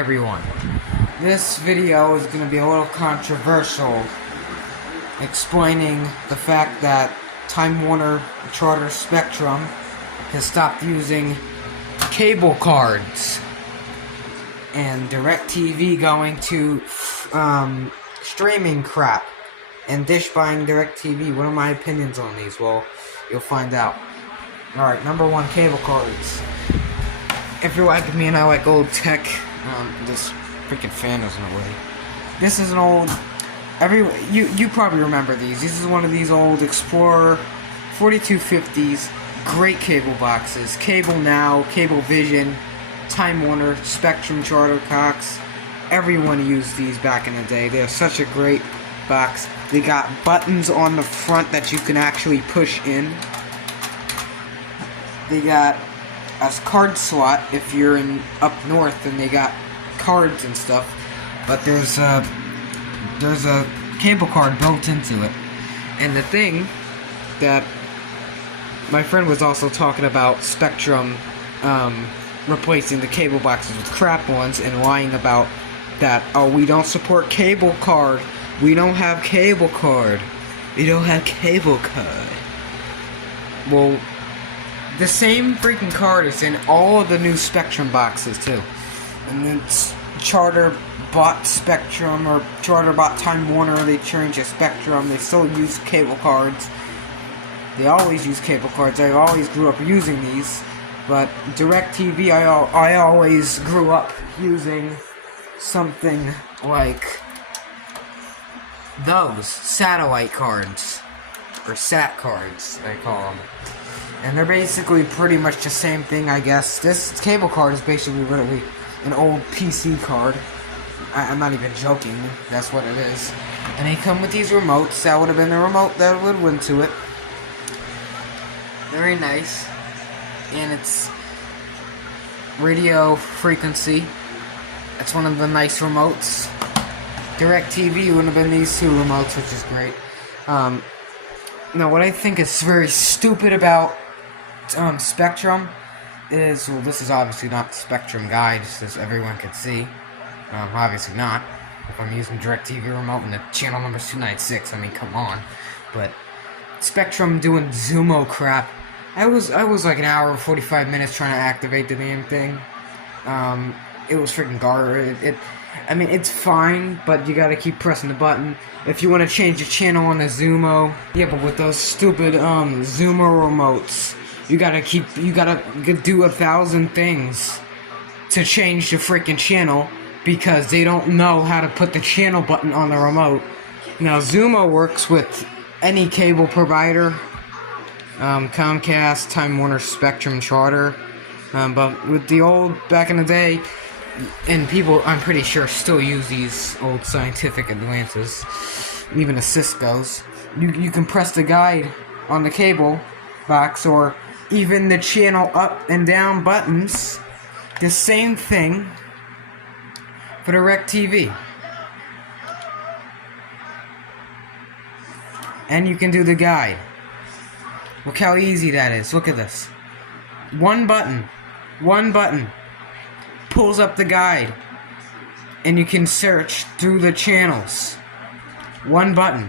Everyone, this video is going to be a little controversial, explaining the fact that Time Warner Charter Spectrum has stopped using cable cards and DirecTV going to streaming crap and Dish buying DirecTV. What are my opinions on these? Well, you'll find out. Alright, number one, cable cards. If you're like me and I like old tech, this freaking fan is in the way. This is an old, you probably remember these. This is one of these old Explorer 4250s, great cable boxes. Cable Now, Cablevision, Time Warner, Spectrum, Charter, Cox. Everyone used these back in the day. They're such a great box. They got buttons on the front that you can actually push in. They got a card slot if you're in up north, and they got cards and stuff, but there's a cable card built into it. And the thing that my friend was also talking about, Spectrum replacing the cable boxes with crap ones and lying about that, oh, we don't support cable card, we don't have cable card, we don't have cable card. Well, the same freaking card is in all of the new Spectrum boxes too. And then Charter bought Spectrum, or Charter bought Time Warner, they changed to Spectrum. They still use cable cards. They always use cable cards. I always grew up using these. But DirecTV, I always grew up using something like those satellite cards, or SAT cards, I call them. And they're basically pretty much the same thing, I guess. This cable card is basically literally an old PC card. I'm not even joking. That's what it is. And they come with these remotes. That would have been the remote that would went to it. Very nice. And it's radio frequency. That's one of the nice remotes. DirecTV would have been these two remotes, which is great. Now, what I think is very stupid about Spectrum is, well, this is obviously not the Spectrum guide, as everyone can see. Obviously not. If I'm using DirecTV remote and the channel number's 296, I mean, come on. But Spectrum doing Zumo crap. I was like an hour and 45 minutes trying to activate the damn thing. It was freaking garbage. I mean, it's fine, but you gotta keep pressing the button. If you want to change the channel on the Zumo, yeah, but with those stupid Zumo remotes, you gotta do 1,000 things to change the freaking channel, because they don't know how to put the channel button on the remote. Now, Zumo works with any cable provider, Comcast, Time Warner, Spectrum, Charter, but with the old, back in the day, and people, I'm pretty sure, still use these old scientific advances, even the Cisco's. You can press the guide on the cable box, or even the channel up and down buttons. The same thing for DirecTV. And you can do the guide. Look how easy that is. Look at this. One button pulls up the guide, and you can search through the channels. One button.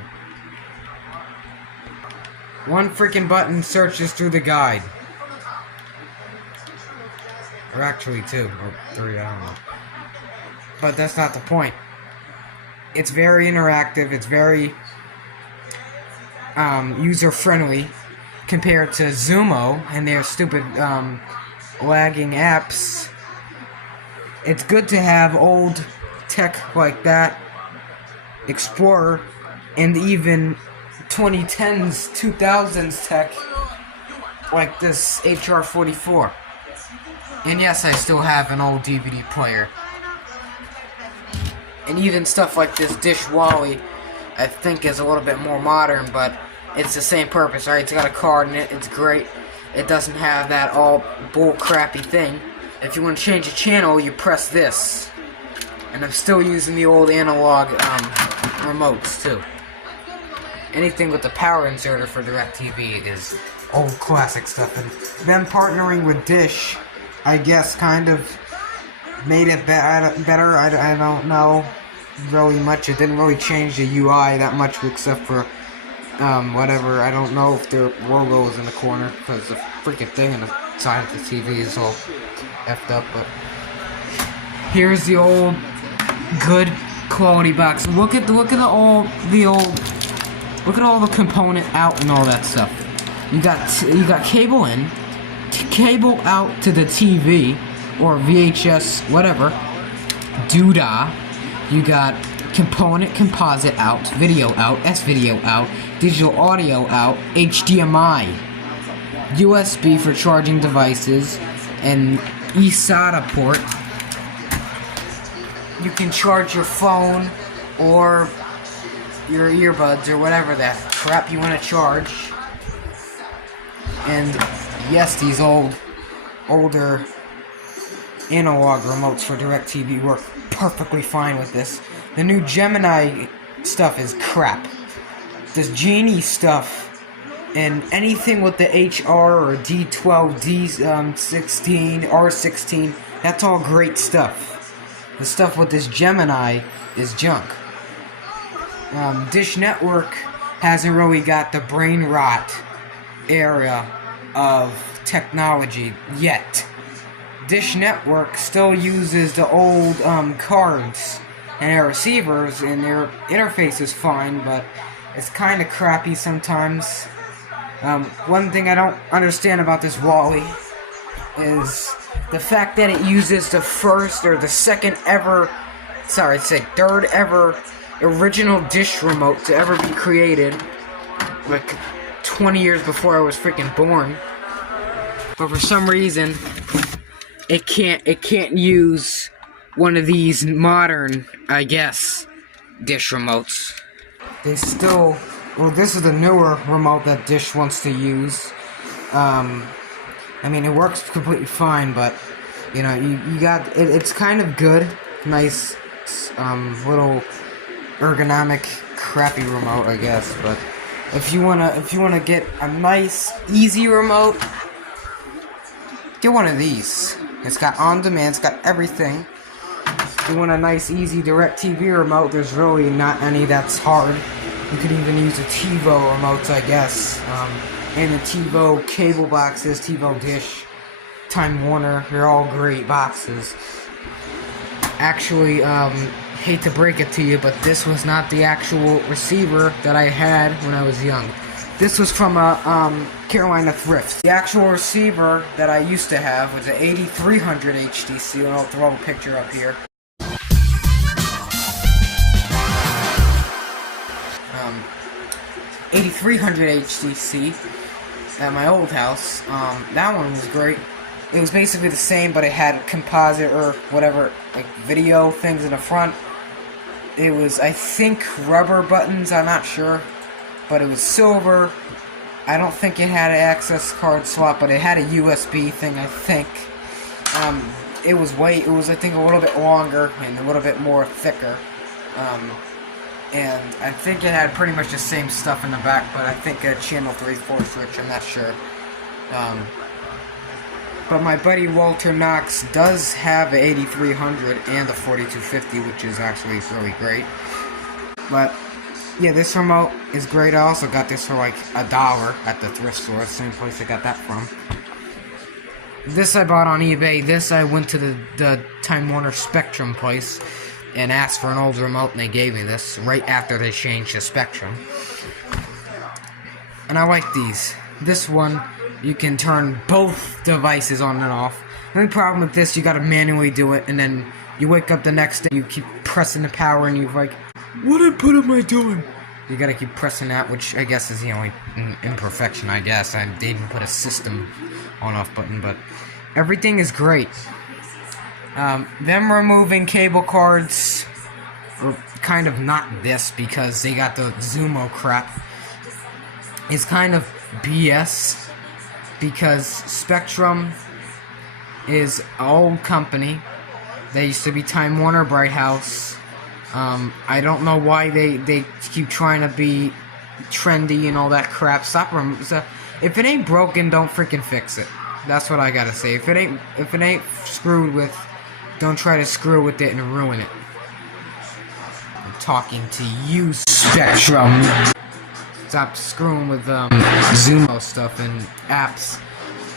One freaking button searches through the guide. Or actually two, or three, I don't know. But that's not the point. It's very interactive, it's very user-friendly compared to Zumo and their stupid lagging apps. It's good to have old tech like that, Explorer, and even 2010s, 2000s tech like this HR44. And yes, I still have an old DVD player. And even stuff like this Dish Wally, I think, is a little bit more modern, but it's the same purpose, right? It's got a card in it, it's great. It doesn't have that all bull crappy thing. If you want to change the channel, you press this. And I'm still using the old analog remotes too. Anything with the power inserter for DirecTV is old classic stuff. And them partnering with Dish, I guess, kind of made it better. I don't know really much. It didn't really change the UI that much, except for whatever. I don't know if their logo is in the corner because the freaking thing on the side of the TV is all effed up. But here's the old good quality box. Look at all the component out and all that stuff. You got cable in, cable out to the TV or VHS, whatever. Doodah. You got composite out, video out, S-video out, digital audio out, HDMI, USB for charging devices, and eSATA port. You can charge your phone or your earbuds or whatever that crap you want to charge. And yes, these older analog remotes for DirecTV work perfectly fine with this. The new Gemini stuff is crap. This Genie stuff and anything with the HR or D12, D16, R16, that's all great stuff. The stuff with this Gemini is junk. Dish Network hasn't really got the brain rot area of technology yet. Dish Network still uses the old cards and their receivers, and their interface is fine, but it's kind of crappy sometimes. One thing I don't understand about this Wally is the fact that it uses the first or the second ever, third ever original Dish remote to ever be created, like 20 years before I was freaking born. But for some reason, it can't use one of these modern, I guess, Dish remotes. They still, well, this is the newer remote that Dish wants to use. I mean, it works completely fine, but you know, you got it's kind of good, nice, little ergonomic, crappy remote, I guess. But if you wanna get a nice, easy remote, get one of these. It's got on demand, it's got everything. If you want a nice, easy DirecTV remote, there's really not any that's hard. You could even use a TiVo remote, I guess. And the TiVo cable boxes, TiVo Dish, Time Warner, they're all great boxes. Actually, hate to break it to you, but this was not the actual receiver that I had when I was young. This was from a Carolina thrift. The actual receiver that I used to have was an 8300 HDC, and I'll throw a picture up here. 8300 HDC at my old house. That one was great. It was basically the same, but it had composite or whatever, like video things in the front. It was, I think, rubber buttons, I'm not sure, but it was silver. I don't think it had an access card swap, but it had a USB thing, I think. It was I think, a little bit longer and a little bit more thicker. And I think it had pretty much the same stuff in the back, but I think a channel 3/4 switch, I'm not sure. But my buddy Walter Knox does have an 8300 and a 4250, which is actually really great. But yeah, this remote is great. I also got this for like $1 at the thrift store, same place I got that from. This I bought on eBay. This I went to the Time Warner Spectrum place and asked for an old remote, and they gave me this right after they changed the Spectrum. And I like these. This one, you can turn both devices on and off. The only problem with this, you gotta manually do it, and then you wake up the next day, you keep pressing the power, and you're like, what input am I doing? You gotta keep pressing that, which I guess is the only imperfection, I guess. They didn't put a system on-off button, but everything is great. Them removing cable cards, or kind of not this, because they got the Zumo crap, is kind of BS, because Spectrum is an old company. They used to be Time Warner Bright House. I don't know why they keep trying to be trendy and all that crap. If it ain't broken, don't freaking fix it. That's what I gotta say. If it ain't screwed with Don't try to screw with it and ruin it. I'm talking to you, Spectrum. Stop screwing with Zumo stuff and apps.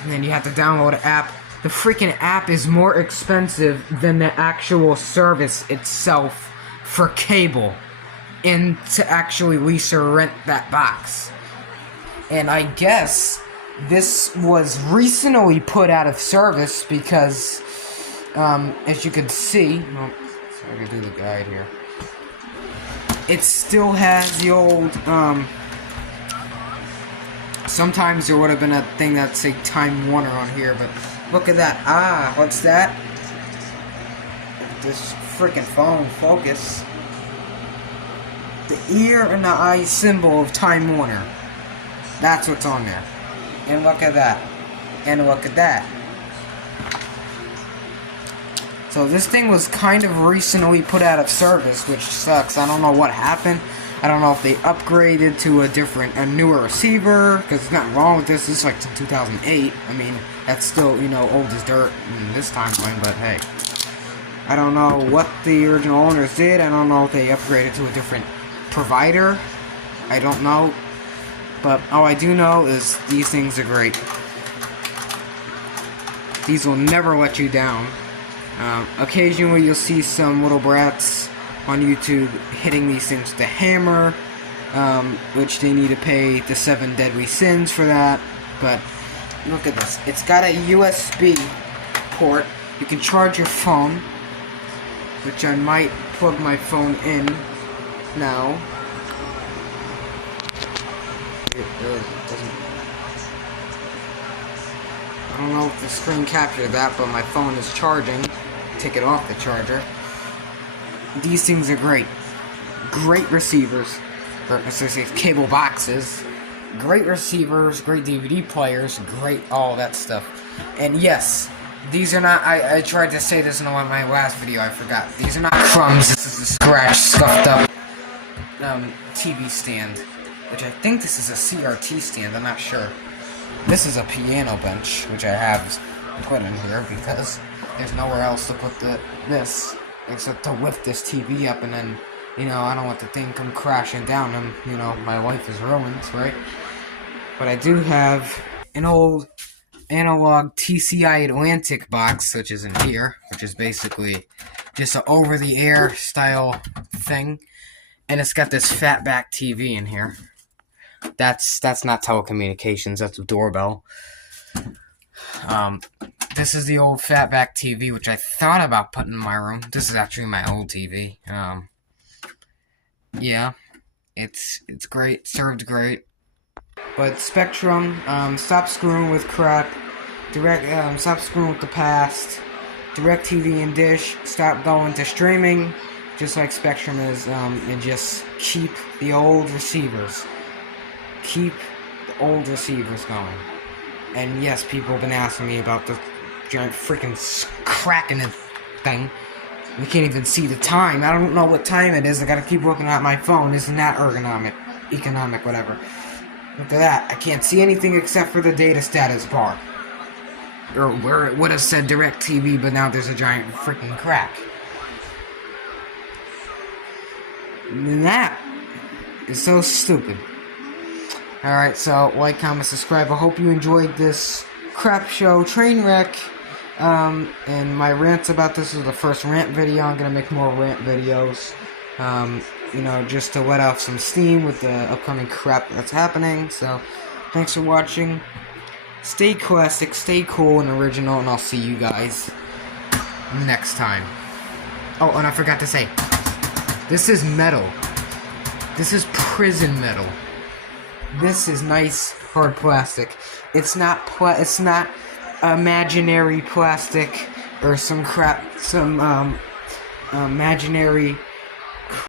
And then you have to download an app. The freaking app is more expensive than the actual service itself for cable. And to actually lease or rent that box. And I guess this was recently put out of service because, as you can see, well, so I can do the guide here. It still has the old, sometimes there would have been a thing that say Time Warner on here, but look at that. Ah, what's that? This freaking phone focus. The ear and the eye symbol of Time Warner. That's what's on there. And look at that. And look at that. So this thing was kind of recently put out of service, which sucks. I don't know what happened. I don't know if they upgraded to a newer receiver, because there's nothing wrong with this. This is like 2008. I mean, that's still, you know, old as dirt in this timeline, but hey. I don't know what the original owners did. I don't know if they upgraded to a different provider. I don't know. But all I do know is these things are great. These will never let you down. Occasionally you'll see some little brats on YouTube hitting these things with a hammer, which they need to pay the 7 deadly sins for that. But look at this. It's got a USB port. You can charge your phone, which I might plug my phone in now. It doesn't. I don't know if the screen captured that, but my phone is charging. Take it off the charger. These things are great. Great receivers. Or, cable boxes. Great receivers, great DVD players, great all that stuff. And yes, these are not, I tried to say this in my last video, I forgot. These are not crumbs, this is a scratch, scuffed up TV stand. Which I think this is a CRT stand, I'm not sure. This is a piano bench, which I have put in here because there's nowhere else to put this except to lift this TV up, and then, you know, I don't want the thing come crashing down and, you know, my life is ruined, right? But I do have an old analog TCI Atlantic box, which is in here, which is basically just an over-the-air style thing, and it's got this fatback TV in here. That's not telecommunications, that's a doorbell. This is the old fatback TV, which I thought about putting in my room. This is actually my old TV. Yeah, it's great, served great. But Spectrum, stop screwing with crap. Stop screwing with the past. DirecTV and Dish, stop going to streaming, just like Spectrum is, and just keep the old receivers. Keep the old receivers going. And yes, people have been asking me about the giant freaking crack in the thing. We can't even see the time. I don't know what time it is. I gotta keep looking at my phone. Isn't that economic, whatever. Look at that. I can't see anything except for the data status bar. Or where it would have said DirecTV, but now there's a giant freaking crack. And that is so stupid. Alright, so like, comment, subscribe. I hope you enjoyed this crap show, train wreck. And my rants about this is the first rant video. I'm gonna make more rant videos. You know, just to let off some steam with the upcoming crap that's happening. So, thanks for watching. Stay classic, stay cool and original, and I'll see you guys next time. Oh, and I forgot to say, this is metal. This is prison metal. This is nice hard plastic. It's not imaginary plastic or some crap, some imaginary